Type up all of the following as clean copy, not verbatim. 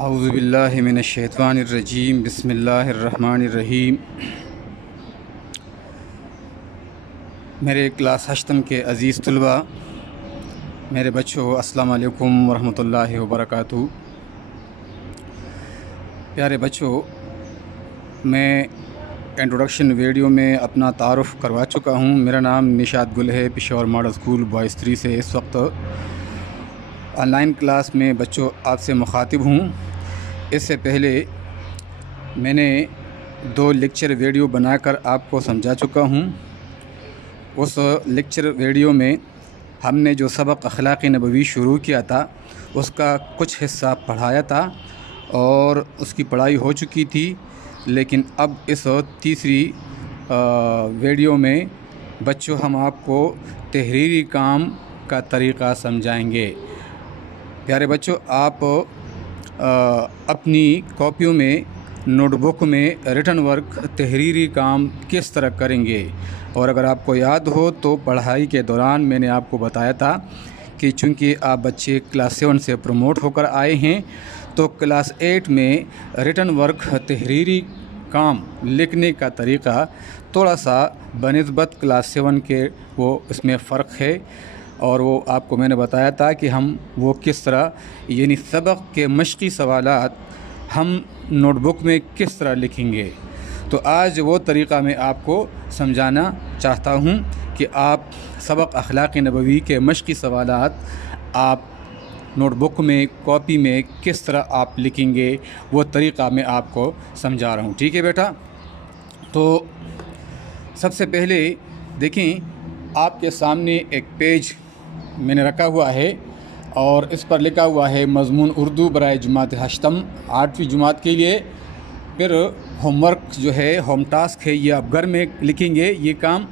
اعوذ باللہ من الشیطان الرجیم بسم اللہ الرحمن الرحیم۔ میرے کلاس ہشتم کے عزیز طلباء، میرے بچوں، السلام علیکم ورحمۃ اللہ وبرکاتہ۔ پیارے بچوں، میں انٹروڈکشن ویڈیو میں اپنا تعارف کروا چکا ہوں۔ میرا نام نشاد گل ہے، پشاور ماڈل اسکول بوائز 3 سے اس وقت آن لائن کلاس میں بچوں آپ سے مخاطب ہوں۔ اس سے پہلے میں نے 2 لیکچر ویڈیو بنا کر آپ کو سمجھا چکا ہوں۔ اس لیکچر ویڈیو میں ہم نے جو سبق اخلاق نبوی شروع کیا تھا اس کا کچھ حصہ پڑھایا تھا اور اس کی پڑھائی ہو چکی تھی، لیکن اب اس تیسری ویڈیو میں بچوں ہم آپ کو تحریری کام کا طریقہ سمجھائیں گے۔ پیارے بچوں، آپ اپنی کاپیوں میں، نوٹ بک میں ریٹن ورک تحریری کام کس طرح کریں گے، اور اگر آپ کو یاد ہو تو پڑھائی کے دوران میں نے آپ کو بتایا تھا کہ چونکہ آپ بچے کلاس 7 سے پروموٹ ہو کر آئے ہیں تو کلاس 8 میں ریٹن ورک تحریری کام لکھنے کا طریقہ تھوڑا سا بنسبت کلاس 7 کے وہ اس میں فرق ہے، اور وہ آپ کو میں نے بتایا تھا کہ ہم وہ کس طرح، یعنی سبق کے مشقی سوالات ہم نوٹ بک میں کس طرح لکھیں گے۔ تو آج وہ طریقہ میں آپ کو سمجھانا چاہتا ہوں کہ آپ سبق اخلاق نبوی کے مشقی سوالات آپ نوٹ بک میں، کاپی میں کس طرح آپ لکھیں گے، وہ طریقہ میں آپ کو سمجھا رہا ہوں۔ ٹھیک ہے بیٹا؟ تو سب سے پہلے دیکھیں، آپ کے سامنے ایک پیج میں نے رکھا ہوا ہے اور اس پر لکھا ہوا ہے مضمون اردو برائے جماعت ہشتم، 8ویں جماعت کے لیے۔ پھر ہوم ورک جو ہے، ہوم ٹاسک ہے، یہ آپ گھر میں لکھیں گے یہ کام،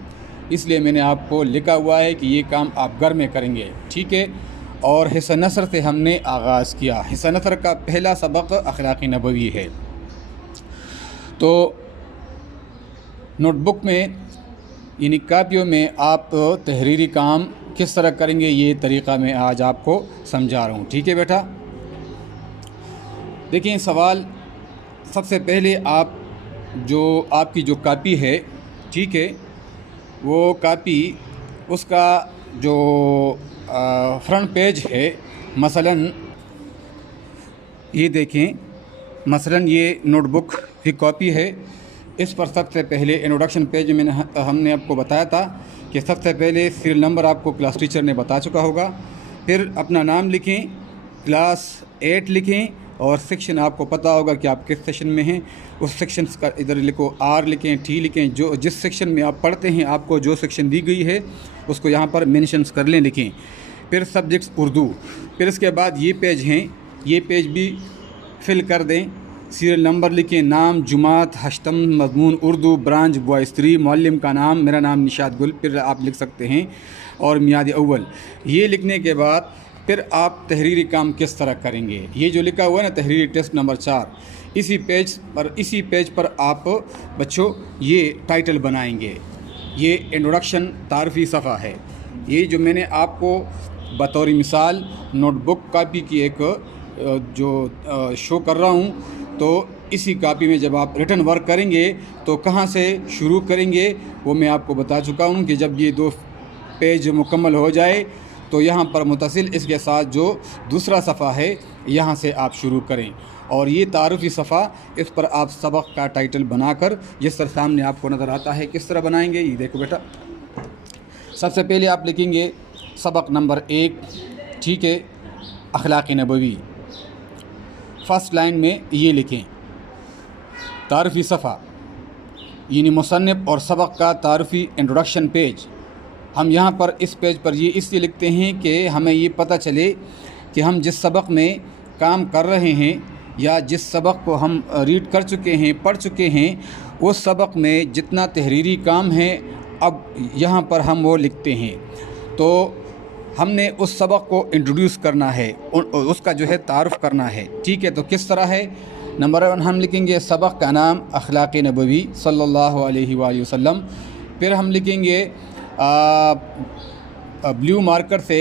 اس لیے میں نے آپ کو لکھا ہوا ہے کہ یہ کام آپ گھر میں کریں گے۔ ٹھیک ہے؟ اور حصہ نثر سے ہم نے آغاز کیا۔ حصہ نثر کا پہلا سبق اخلاق نبوی ہے۔ تو نوٹ بک میں، یعنی کاپیوں میں آپ تحریری کام کس طرح کریں گے، یہ طریقہ میں آج آپ کو سمجھا رہا ہوں۔ ٹھیک ہے بیٹا؟ دیکھیں، سوال سب سے پہلے آپ کی جو کاپی ہے، ٹھیک ہے، وہ کاپی، اس کا جو فرنٹ پیج ہے، مثلاً یہ دیکھیں، مثلاً یہ نوٹ بک کی کاپی ہے۔ اس پر سب سے پہلے انٹروڈکشن پیج میں ہم نے آپ کو بتایا تھا کہ سب سے پہلے سیریل نمبر آپ کو کلاس ٹیچر نے بتا چکا ہوگا۔ پھر اپنا نام لکھیں، کلاس 8 لکھیں، اور سیکشن آپ کو پتہ ہوگا کہ آپ کس سیکشن میں ہیں۔ اس سیکشن کا ادھر لکھو، آر لکھیں، ٹی لکھیں، جس سیکشن میں آپ پڑھتے ہیں، آپ کو جو سیکشن دی گئی ہے اس کو یہاں پر مینشنز کر لیں، لکھیں۔ پھر سبجیکٹس اردو، پھر اس کے بعد یہ پیج ہیں، یہ پیج بھی فل کر دیں۔ سیریل نمبر لکھیں، نام جماعت ہشتم، مضمون اردو، برانچ بوائز 3، معلم کا نام، میرا نام نشاد گل، پھر آپ لکھ سکتے ہیں، اور میعاد اول۔ یہ لکھنے کے بعد پھر آپ تحریری کام کس طرح کریں گے، یہ جو لکھا ہوا ہے نا، تحریری ٹیسٹ نمبر 4، اسی پیج پر آپ بچوں یہ ٹائٹل بنائیں گے۔ یہ انٹروڈکشن تعارفی صفحہ ہے، یہ جو میں نے آپ کو بطور مثال نوٹ بک کاپی کی ایک جو شو کر رہا ہوں، تو اسی کاپی میں جب آپ ریٹن ورک کریں گے تو کہاں سے شروع کریں گے وہ میں آپ کو بتا چکا ہوں کہ جب یہ 2 پیج مکمل ہو جائے تو یہاں پر متصل اس کے ساتھ جو دوسرا صفحہ ہے یہاں سے آپ شروع کریں، اور یہ تعارفی صفحہ، اس پر آپ سبق کا ٹائٹل بنا کر، جس طرح سامنے آپ کو نظر آتا ہے، کس طرح بنائیں گے، یہ دیکھو بیٹا۔ سب سے پہلے آپ لکھیں گے سبق نمبر 1، ٹھیک ہے، اخلاق نبوی۔ فرسٹ لائن میں یہ لکھیں، تعارفی صفحہ، یعنی مصنف اور سبق کا تعارفی انٹروڈکشن پیج۔ ہم یہاں پر اس پیج پر یہ اس لیے لکھتے ہیں کہ ہمیں یہ پتہ چلے کہ ہم جس سبق میں کام کر رہے ہیں یا جس سبق کو ہم ریڈ کر چکے ہیں، پڑھ چکے ہیں، اس سبق میں جتنا تحریری کام ہے اب یہاں پر ہم وہ لکھتے ہیں۔ تو ہم نے اس سبق کو انٹروڈیوس کرنا ہے، اس کا جو ہے تعارف کرنا ہے۔ ٹھیک ہے؟ تو کس طرح ہے؟ نمبر 1 ہم لکھیں گے سبق کا نام اخلاق نبوی صلی اللہ علیہ وآلہ وسلم۔ پھر ہم لکھیں گے بلیو مارکر سے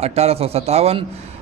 1857,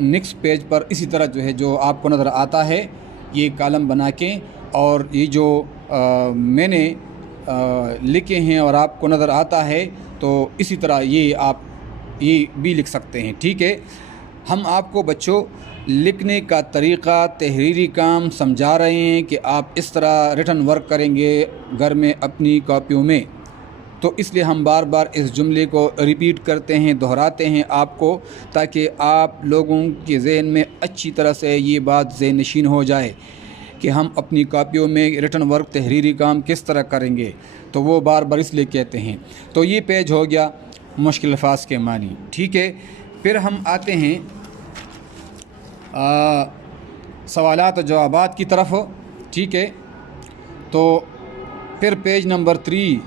نیکسٹ پیج پر اسی طرح جو ہے جو آپ کو نظر آتا ہے یہ کالم بنا کے، اور یہ جو میں نے لکھے ہیں اور آپ کو نظر آتا ہے تو اسی طرح یہ آپ یہ بھی لکھ سکتے ہیں، ٹھیک ہے۔ ہم آپ کو بچوں لکھنے کا طریقہ، تحریری کام سمجھا رہے ہیں کہ آپ اس طرح ریٹن ورک کریں گے گھر میں اپنی کاپیوں میں، تو اس لیے ہم بار بار اس جملے کو ریپیٹ کرتے ہیں، دہراتے ہیں آپ کو، تاکہ آپ لوگوں کے ذہن میں اچھی طرح سے یہ بات ذہن نشین ہو جائے کہ ہم اپنی کاپیوں میں ریٹن ورک، تحریری کام کس طرح کریں گے، تو وہ بار بار اس لیے کہتے ہیں۔ تو یہ پیج ہو گیا مشکل الفاظ کے معنی، ٹھیک ہے۔ پھر ہم آتے ہیں سوالات و جوابات کی طرف، ٹھیک ہے۔ تو پھر پیج نمبر 3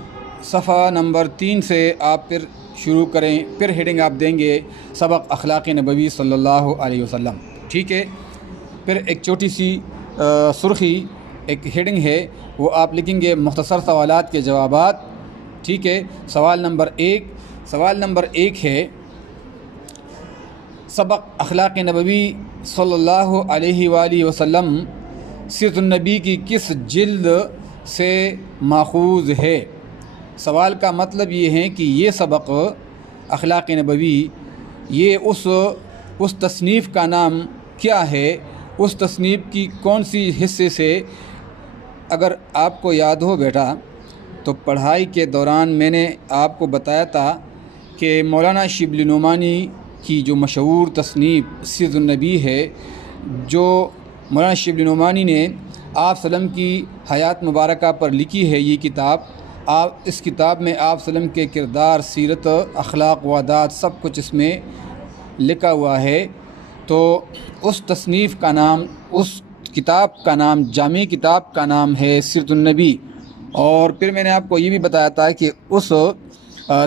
صفحہ نمبر 3 سے آپ پھر شروع کریں، پھر ہیڈنگ آپ دیں گے سبق اخلاق نبوی صلی اللہ علیہ وسلم، ٹھیک ہے۔ پھر ایک چھوٹی سی سرخی ایک ہیڈنگ ہے، وہ آپ لکھیں گے مختصر سوالات کے جوابات، ٹھیک ہے۔ سوال نمبر 1 ہے سبق اخلاق نبوی صلی اللہ علیہ وآلہ وسلم سیرت النبی کی کس جلد سے ماخوذ ہے؟ سوال کا مطلب یہ ہے کہ یہ سبق اخلاق نبوی یہ اس تصنیف کا نام کیا ہے، اس تصنیف کی کون سی حصے سے؟ اگر آپ کو یاد ہو بیٹا تو پڑھائی کے دوران میں نے آپ کو بتایا تھا کہ مولانا شبلی نعمانی کی جو مشہور تصنیف سیرت النبی ہے، جو مولانا شبلی نعمانی نے آپ وسلم کی حیات مبارکہ پر لکھی ہے یہ کتاب، اس کتاب میں آپ وسلم کے کردار، سیرت، اخلاق و عادات سب کچھ اس میں لکھا ہوا ہے۔ تو اس تصنیف کا نام، اس کتاب کا نام، جامع کتاب کا نام ہے سیرت النبی۔ اور پھر میں نے آپ کو یہ بھی بتایا تھا کہ اس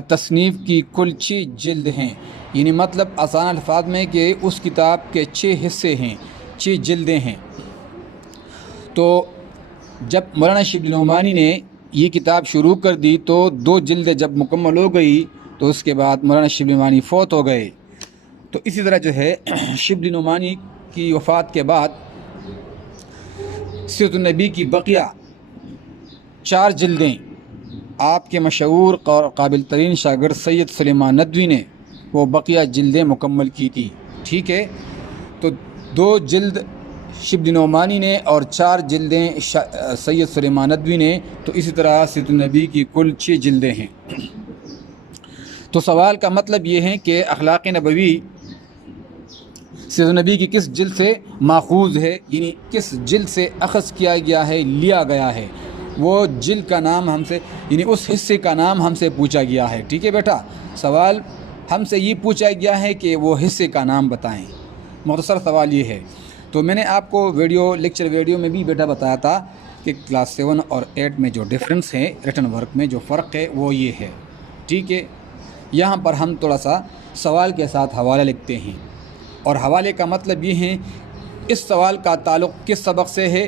تصنیف کی کل 6 جلد ہیں، یعنی مطلب آسان الفاظ میں کہ اس کتاب کے 6 حصے ہیں، 6 جلدیں ہیں۔ تو جب مولانا شبلی نعمانی نے یہ کتاب شروع کر دی تو 2 جلدیں جب مکمل ہو گئی تو اس کے بعد مولانا شبلی نعمانی فوت ہو گئے۔ تو اسی طرح جو ہے شبلی نعمانی کی وفات کے بعد سیرت النبی کی بقیہ 4 جلدیں آپ کے مشہور قابل ترین شاگرد سید سلیمان ندوی نے وہ بقیہ جلدیں مکمل کی تھی، ٹھیک ہے۔ تو 2 جلد شبلی نعمانی نے اور 4 جلدیں سید سلیمان ندوی نے، تو اسی طرح سیرت النبی کی کل 6 جلدیں ہیں۔ تو سوال کا مطلب یہ ہے کہ اخلاق نبوی سیرت النبی کی کس جلد سے ماخوذ ہے، یعنی کس جلد سے اخذ کیا گیا ہے، لیا گیا ہے، وہ جلد کا نام ہم سے، یعنی اس حصے کا نام ہم سے پوچھا گیا ہے، ٹھیک ہے بیٹا۔ سوال ہم سے یہ پوچھا گیا ہے کہ وہ حصے کا نام بتائیں، مختصر سوال یہ ہے۔ تو میں نے آپ کو لیکچر ویڈیو میں بھی بیٹا بتایا تھا کہ کلاس 7 اور 8 میں جو ڈفرنس ہے، ریٹن ورک میں جو فرق ہے وہ یہ ہے، ٹھیک ہے۔ یہاں پر ہم تھوڑا سا سوال کے ساتھ حوالہ لکھتے ہیں، اور حوالے کا مطلب یہ ہے اس سوال کا تعلق کس سبق سے ہے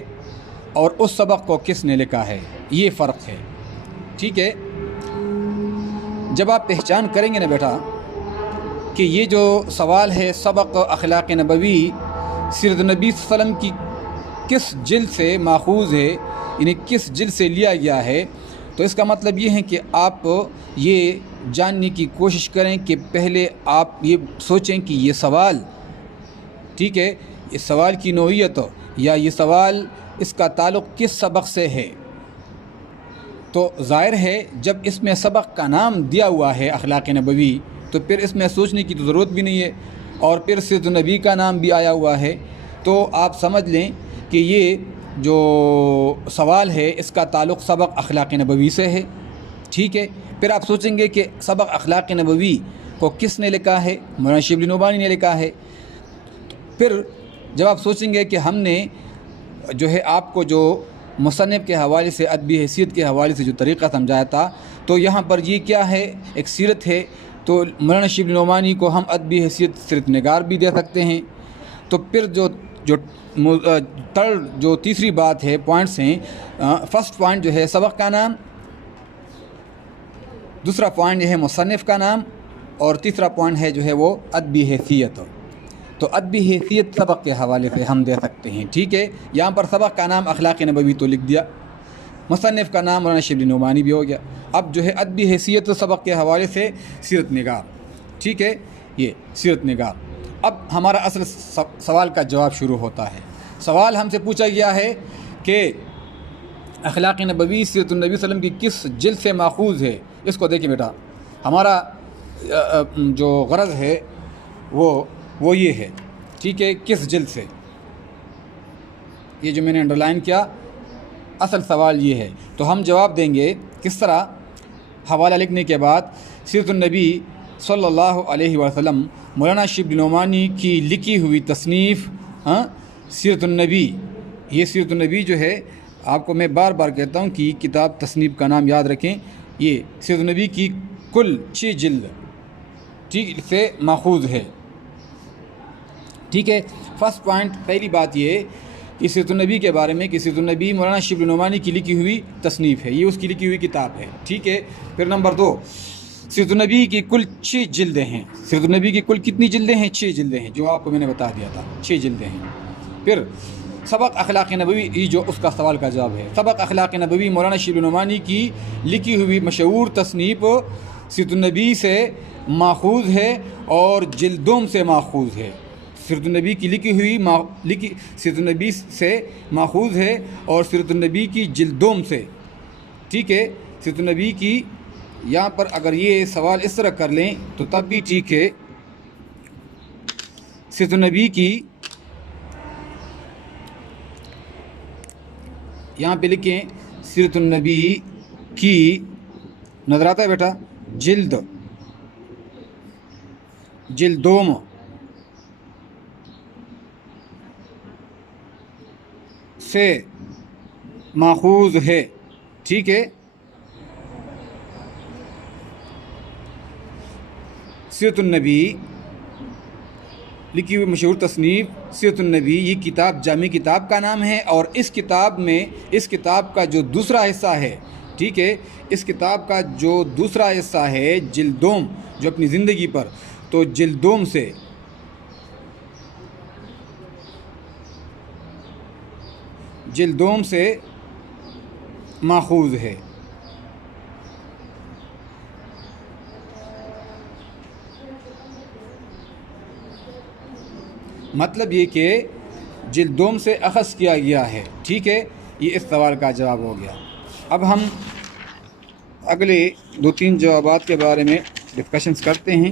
اور اس سبق کو کس نے لکھا ہے، یہ فرق ہے، ٹھیک ہے۔ جب آپ پہچان کریں گے نا بیٹا کہ یہ جو سوال ہے سبق اخلاق نبوی سیرت النبی صلی اللہ علیہ وسلم کی کس جلد سے ماخوذ ہے، یعنی کس جلد سے لیا گیا ہے، تو اس کا مطلب یہ ہے کہ آپ یہ جاننے کی کوشش کریں کہ پہلے آپ یہ سوچیں کہ یہ سوال، ٹھیک ہے، اس سوال کی نوعیت یا یہ سوال اس کا تعلق کس سبق سے ہے۔ تو ظاہر ہے جب اس میں سبق کا نام دیا ہوا ہے اخلاق نبوی تو پھر اس میں سوچنے کی تو ضرورت بھی نہیں ہے، اور پھر سیرت النبی کا نام بھی آیا ہوا ہے، تو آپ سمجھ لیں کہ یہ جو سوال ہے اس کا تعلق سبق اخلاق نبوی سے ہے، ٹھیک ہے۔ پھر آپ سوچیں گے کہ سبق اخلاق نبوی کو کس نے لکھا ہے، مولانا شبلی نعمانی نے لکھا ہے۔ پھر جب آپ سوچیں گے کہ ہم نے جو ہے آپ کو جو مصنف کے حوالے سے، ادبی حیثیت کے حوالے سے جو طریقہ سمجھایا تھا، تو یہاں پر یہ کیا ہے، ایک سیرت ہے، تو مولانا شبلی نعمانی کو ہم ادبی حیثیت سیرت نگار بھی دے سکتے ہیں۔ تو پھر جو تیسری بات ہے، پوائنٹس ہیں، فرسٹ پوائنٹ جو ہے سبق کا نام، دوسرا پوائنٹ جو ہے مصنف کا نام، اور تیسرا پوائنٹ ہے جو ہے وہ ادبی حیثیت۔ تو ادبی حیثیت سبق کے حوالے سے ہم دے سکتے ہیں، ٹھیک ہے۔ یہاں پر سبق کا نام اخلاق نبوی تو لکھ دیا، مصنف کا نام مولانا شبلی نعمانی بھی ہو گیا۔ اب جو ہے ادبی حیثیت سبق کے حوالے سے سیرت نگار، ٹھیک ہے، یہ سیرت نگار۔ اب ہمارا اصل سوال کا جواب شروع ہوتا ہے۔ سوال ہم سے پوچھا گیا ہے کہ اخلاق نبوی سیرت النبی صلی اللہ علیہ وسلم کی کس جلد سے ماخوذ ہے؟ اس کو دیکھیں بیٹا، ہمارا جو غرض ہے وہ یہ ہے، ٹھیک ہے، کس جلد سے؟ یہ جو میں نے انڈرلائن کیا، اصل سوال یہ ہے۔ تو ہم جواب دیں گے کس طرح؟ حوالہ لکھنے کے بعد سیرت النبی صلی اللہ علیہ وسلم مولانا شبلی نعمانی کی لکھی ہوئی تصنیف سیرت النبی، یہ سیرت النبی جو ہے، آپ کو میں بار بار کہتا ہوں کہ کتاب تصنیف کا نام یاد رکھیں، یہ سیرت النبی کی کل 6 جلد ٹھیک سے ماخوذ ہے، ٹھیک ہے۔ فرسٹ پوائنٹ، پہلی بات یہ کہ سیرت النبی کے بارے میں کہ سیرت النبی مولانا شبلی نعمانی کی لکھی ہوئی تصنیف ہے، یہ اس کی لکھی ہوئی کتاب ہے، ٹھیک ہے۔ پھر نمبر 2، سیرت النبی کی کل 6 جلدیں ہیں۔ سیرت النبی کی کل کتنی جلدیں ہیں؟ 6 جلدیں ہیں، جو آپ کو میں نے بتا دیا تھا، 6 جلدیں ہیں۔ پھر سبق اخلاق نبوی، یہ جو اس کا سوال کا جواب ہے، سبق اخلاق نبوی مولانا شبلی نعمانی کی لکھی ہوئی مشہور تصنیف سیرت النبی سے ماخوذ ہے اور جلدوم سے ماخوذ ہے۔ سیرت النبی کی لکھی ہوئی سیرت النبی سے ماخوذ ہے اور سیرت النبی کی جلدوم سے، ٹھیک ہے۔ سیرت النبی کی، یہاں پر اگر یہ سوال اس طرح کر لیں تو تب بھی ٹھیک ہے۔ سیرت النبی کی، یہاں پہ لکھیں سیرت النبی کی، نظر آتا ہے بیٹا، جلدوم سے ماخوذ ہے، ٹھیک ہے۔ سیرت النبی لکھی ہوئی مشہور تصنیف سیرت النبی، یہ کتاب جامع کتاب کا نام ہے، اور اس کتاب کا جو دوسرا حصہ ہے، ٹھیک ہے، اس کتاب کا جو دوسرا حصہ ہے جلدوم، جو اپنی زندگی پر، تو جلدوم سے ماخوذ ہے۔ مطلب یہ کہ جلدوم سے اخذ کیا گیا ہے، ٹھیک ہے۔ یہ اس سوال کا جواب ہو گیا۔ اب ہم اگلے 2-3 جوابات کے بارے میں ڈسکشنز کرتے ہیں،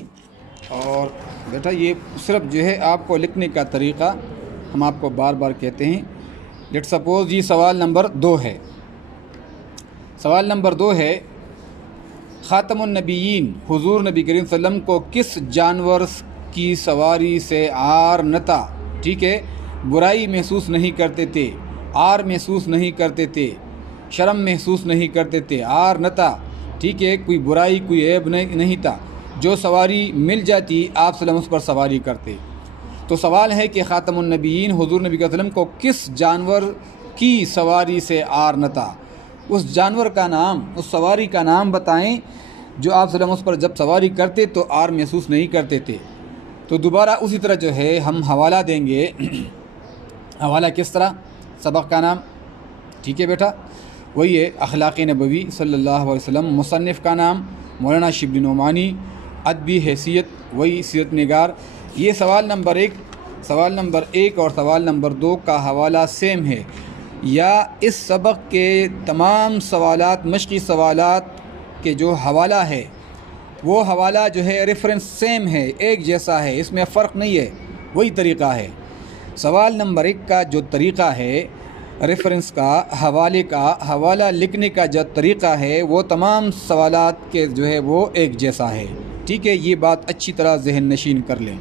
اور بیٹا یہ صرف جو ہے آپ کو لکھنے کا طریقہ ہم آپ کو بار بار کہتے ہیں۔ لیٹ سپوز یہ سوال نمبر 2 ہے۔ سوال نمبر 2 ہے، خاتم النبیین حضور نبی کریم صلی اللہ علیہ وسلم کو کس جانور کی سواری سے عار نہ تھا، ٹھیک ہے، برائی محسوس نہیں کرتے تھے، عار محسوس نہیں کرتے تھے، شرم محسوس نہیں کرتے تھے، عار نہ تھا، ٹھیک ہے، کوئی برائی کوئی عیب نہیں تھا، جو سواری مل جاتی آپ صلی اللہ علیہ وسلم اس پر سواری کرتے۔ تو سوال ہے کہ خاتم النبیین حضور نبی صلی اللہ علیہ وسلم کو کس جانور کی سواری سے عار نہ تھا، اس جانور کا نام، اس سواری کا نام بتائیں جو آپ صلی اللہ علیہ وسلم اس پر جب سواری کرتے تو عار محسوس نہیں کرتے تھے۔ تو دوبارہ اسی طرح جو ہے ہم حوالہ دیں گے۔ حوالہ کس طرح؟ سبق کا نام، ٹھیک ہے بیٹا، وہی ہے اخلاق نبوی صلی اللہ علیہ وسلم، مصنف کا نام مولانا شبلی نعمانی، ادبی حیثیت وہی سیرت نگار۔ یہ سوال نمبر 1 اور سوال نمبر 2 کا حوالہ سیم ہے، یا اس سبق کے تمام سوالات، مشقی سوالات کے جو حوالہ ہے وہ حوالہ جو ہے ریفرنس سیم ہے، ایک جیسا ہے، اس میں فرق نہیں ہے، وہی طریقہ ہے۔ سوال نمبر 1 کا جو طریقہ ہے ریفرنس کا، حوالے کا، حوالہ لکھنے کا جو طریقہ ہے وہ تمام سوالات کے جو ہے وہ ایک جیسا ہے، ٹھیک ہے۔ یہ بات اچھی طرح ذہن نشین کر لیں۔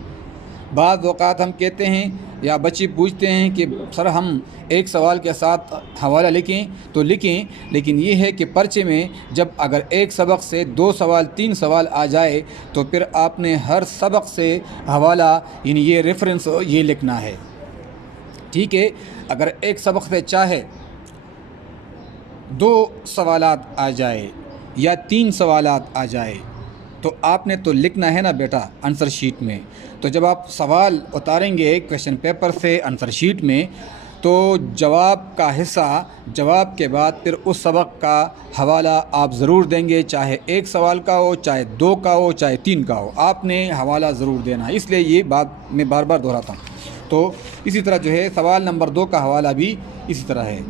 بعض اوقات ہم کہتے ہیں یا بچے پوچھتے ہیں کہ سر ہم ایک سوال کے ساتھ حوالہ لکھیں تو لکھیں، لیکن یہ ہے کہ پرچے میں جب اگر ایک سبق سے 2 سوال 3 سوال آ جائے تو پھر آپ نے ہر سبق سے حوالہ یعنی یہ ریفرنس یہ لکھنا ہے، ٹھیک ہے۔ اگر ایک سبق سے چاہے 2 سوالات آ جائے یا 3 سوالات آ جائے تو آپ نے تو لکھنا ہے نا بیٹا آنسر شیٹ میں. تو جب آپ سوال اتاریں گے کویشچن پیپر سے آنسر شیٹ میں تو جواب کا حصہ جواب کے بعد پھر اس سبق کا حوالہ آپ ضرور دیں گے، چاہے ایک سوال کا ہو، چاہے 2 کا ہو، چاہے 3 کا ہو، آپ نے حوالہ ضرور دینا ہے. اس لیے یہ بات میں بار بار دہراتا ہوں. تو اسی طرح جو ہے سوال نمبر 2 کا حوالہ بھی اسی طرح ہے.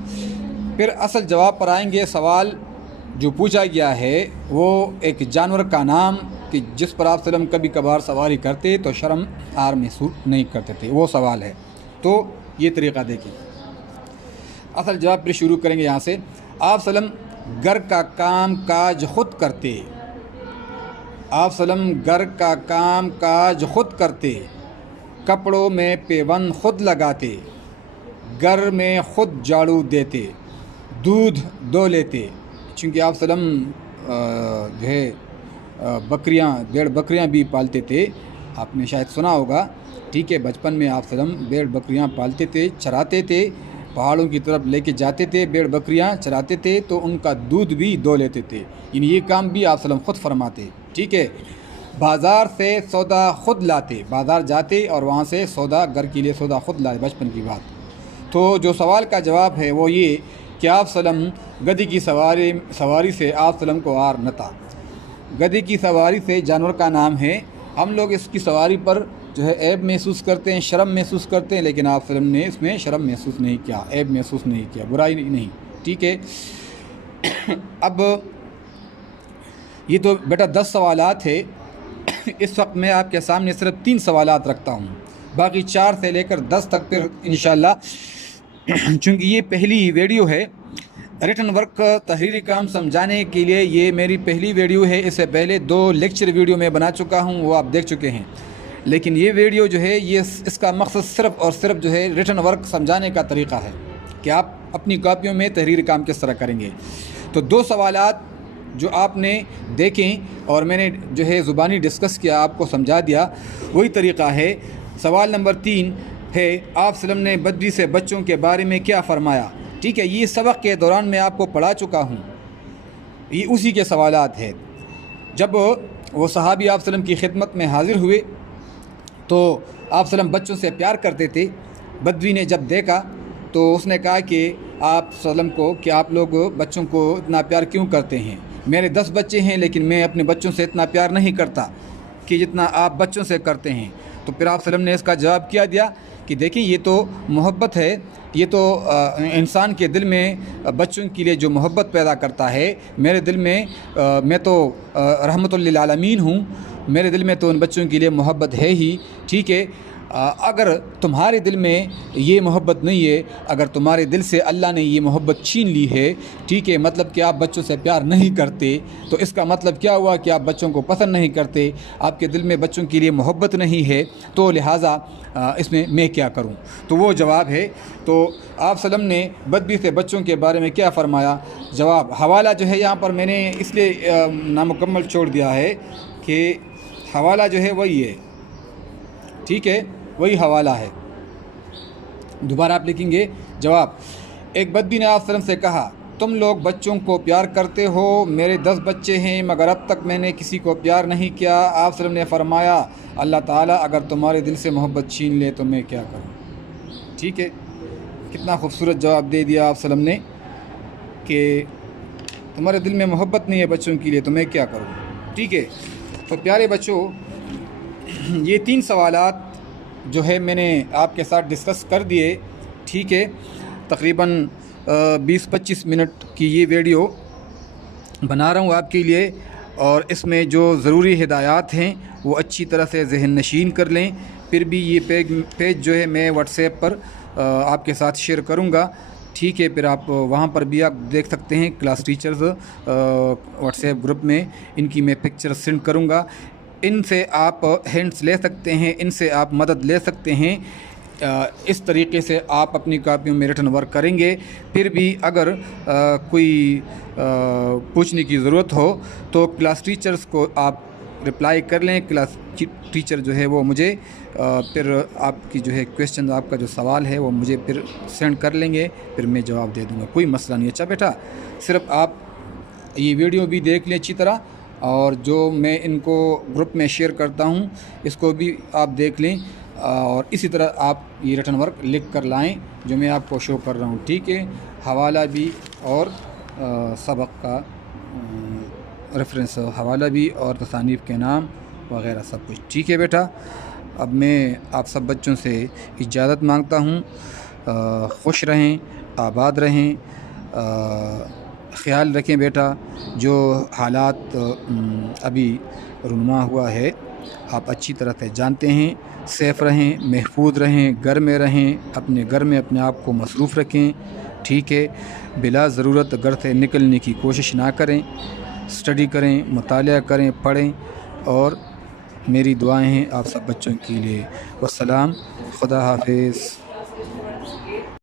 پھر اصل جواب پر آئیں گے. سوال جو پوچھا گیا ہے وہ ایک جانور کا نام کہ جس پر آپ وسلم کبھی کبھار سواری کرتے تو شرم آر محسوس نہیں کرتے تھے، وہ سوال ہے. تو یہ طریقہ دیکھیں. اصل جواب پھر شروع کریں گے یہاں سے. آپ وسلم گھر کا کام کاج خود کرتے. آپ وسلم گھر کا کام کاج خود کرتے، کپڑوں میں پیوند خود لگاتے، گھر میں خود جھاڑو دیتے، دودھ دو لیتے. چونکہ آپ وسلم جو ہے بھیڑ بکریاں بھی پالتے تھے، آپ نے شاید سنا ہوگا. ٹھیک ہے، بچپن میں آپ وسلم بھیڑ بکریاں پالتے تھے، چراتے تھے، پہاڑوں کی طرف لے کے جاتے تھے، بھیڑ بکریاں چراتے تھے تو ان کا دودھ بھی دو لیتے تھے. یعنی یہ کام بھی آپ وسلم خود فرماتے. ٹھیک ہے. بازار سے سودا خود لاتے، بازار جاتے اور وہاں سے سودا، گھر کے لیے سودا خود لاتے. بچپن کی بات. تو جو سوال کا جواب ہے وہ یہ کہ آپ وسلم گدھی کی سواری سے آپ وسلم کو آر نہ تھا. گدھی کی سواری سے جانور کا نام ہے. ہم لوگ اس کی سواری پر جو ہے عیب محسوس کرتے ہیں، شرم محسوس کرتے ہیں، لیکن آپ وسلم نے اس میں شرم محسوس نہیں کیا، عیب محسوس نہیں کیا، برائی نہیں. ٹھیک ہے. اب یہ تو بیٹا 10 سوالات ہے. اس وقت میں آپ کے سامنے صرف 3 سوالات رکھتا ہوں، باقی 4 سے لے کر 10 تک پھر انشاءاللہ. چونکہ یہ پہلی ویڈیو ہے ریٹن ورک تحریری کام سمجھانے کے لیے، یہ میری پہلی ویڈیو ہے. اس سے پہلے 2 لیکچر ویڈیو میں بنا چکا ہوں، وہ آپ دیکھ چکے ہیں. لیکن یہ ویڈیو جو ہے اس کا مقصد صرف اور صرف جو ہے ریٹن ورک سمجھانے کا طریقہ ہے کہ آپ اپنی کاپیوں میں تحریری کام کس طرح کریں گے. تو 2 سوالات جو آپ نے دیکھیں اور میں نے جو ہے زبانی ڈسکس کیا، آپ کو سمجھا دیا، وہی طریقہ ہے. سوال نمبر 3 ہے آپ وسلم نے بدبی سے بچوں کے بارے میں کیا فرمایا. ٹھیک ہے. یہ سبق کے دوران میں آپ کو پڑھا چکا ہوں، یہ اسی کے سوالات ہیں. جب وہ صحابی آپ وسلم کی خدمت میں حاضر ہوئے تو آپ وسلم بچوں سے پیار کرتے تھے. بدوی نے جب دیکھا تو اس نے کہا کہ آپ وسلم کو کہ آپ لوگ بچوں کو اتنا پیار کیوں کرتے ہیں؟ میرے 10 بچے ہیں لیکن میں اپنے بچوں سے اتنا پیار نہیں کرتا کہ جتنا آپ بچوں سے کرتے ہیں. تو پھر آپ وسلم نے اس کا جواب کیا دیا کہ دیکھیں یہ تو محبت ہے، یہ تو انسان کے دل میں بچوں کے لیے جو محبت پیدا کرتا ہے. میرے دل میں میں تو رحمت للعالمین ہوں، میرے دل میں تو ان بچوں کے لیے محبت ہے ہی. ٹھیک ہے. اگر تمہارے دل میں یہ محبت نہیں ہے، اگر تمہارے دل سے اللہ نے یہ محبت چھین لی ہے، ٹھیک ہے، مطلب کہ آپ بچوں سے پیار نہیں کرتے، تو اس کا مطلب کیا ہوا کہ آپ بچوں کو پسند نہیں کرتے، آپ کے دل میں بچوں کے لیے محبت نہیں ہے. تو لہٰذا اس میں کیا کروں؟ تو وہ جواب ہے. تو آپ وسلم نے بدبی سے بچوں کے بارے میں کیا فرمایا؟ جواب حوالہ جو ہے یہاں پر میں نے اس لیے نامکمل چھوڑ دیا ہے کہ حوالہ جو ہے وہی ہے. ٹھیک ہے، وہی حوالہ ہے. دوبارہ آپ لکھیں گے. جواب: ایک بدبی نے آپ وسلم سے کہا تم لوگ بچوں کو پیار کرتے ہو، میرے 10 بچے ہیں مگر اب تک میں نے کسی کو پیار نہیں کیا. آپ وسلم نے فرمایا اللہ تعالیٰ اگر تمہارے دل سے محبت چھین لے تو میں کیا کروں؟ ٹھیک ہے. کتنا خوبصورت جواب دے دیا آپ وسلم نے کہ تمہارے دل میں محبت نہیں ہے بچوں کے لیے تو میں کیا کروں. ٹھیک ہے. تو پیارے بچوں، یہ 3 سوالات جو ہے میں نے آپ کے ساتھ ڈسکس کر دیے. ٹھیک ہے. تقریباً 20-25 منٹ کی یہ ویڈیو بنا رہا ہوں آپ کے لیے، اور اس میں جو ضروری ہدایات ہیں وہ اچھی طرح سے ذہن نشین کر لیں. پھر بھی یہ پیج جو ہے میں واٹس ایپ پر آپ کے ساتھ شیئر کروں گا. ٹھیک ہے. پھر آپ وہاں پر بھی آپ دیکھ سکتے ہیں. Class teachers what's app group میں ان کی میں پکچر سینڈ کروں گا. ان سے آپ ہینڈس لے سکتے ہیں، ان سے آپ مدد لے سکتے ہیں. اس طریقے سے آپ اپنی کاپیوں میں ریٹن ورک کریں گے. پھر بھی اگر کوئی پوچھنے کی ضرورت ہو تو کلاس ٹیچرز کو آپ رپلائی کر لیں. کلاس ٹیچر جو ہے وہ مجھے پھر آپ کی جو ہے کویشچن، آپ کا جو سوال ہے وہ مجھے پھر سینڈ کر لیں گے، پھر میں جواب دے دوں گا. کوئی مسئلہ نہیں. اچھا بیٹا، صرف آپ یہ ویڈیو بھی دیکھ لیں اچھی طرح اور جو میں ان کو گروپ میں شیئر کرتا ہوں اس کو بھی آپ دیکھ لیں، اور اسی طرح آپ یہ ریٹن ورک لکھ کر لائیں جو میں آپ کو شو کر رہا ہوں، ٹھیک ہے؟ حوالہ بھی اور سبق کا ریفرنس حوالہ بھی اور تصانیف کے نام وغیرہ سب کچھ، ٹھیک ہے بیٹا؟ اب میں آپ سب بچوں سے اجازت مانگتا ہوں، خوش رہیں، آباد رہیں، خیال رکھیں بیٹا۔ جو حالات ابھی رونما ہوا ہے آپ اچھی طرح سے جانتے ہیں، سیف رہیں، محفوظ رہیں، گھر میں رہیں، اپنے گھر میں اپنے آپ کو مصروف رکھیں، ٹھیک ہے؟ بلا ضرورت گھر سے نکلنے کی کوشش نہ کریں، اسٹڈی کریں، مطالعہ کریں، پڑھیں، اور میری دعائیں ہیں آپ سب بچوں کے لیے۔ والسلام، خدا حافظ۔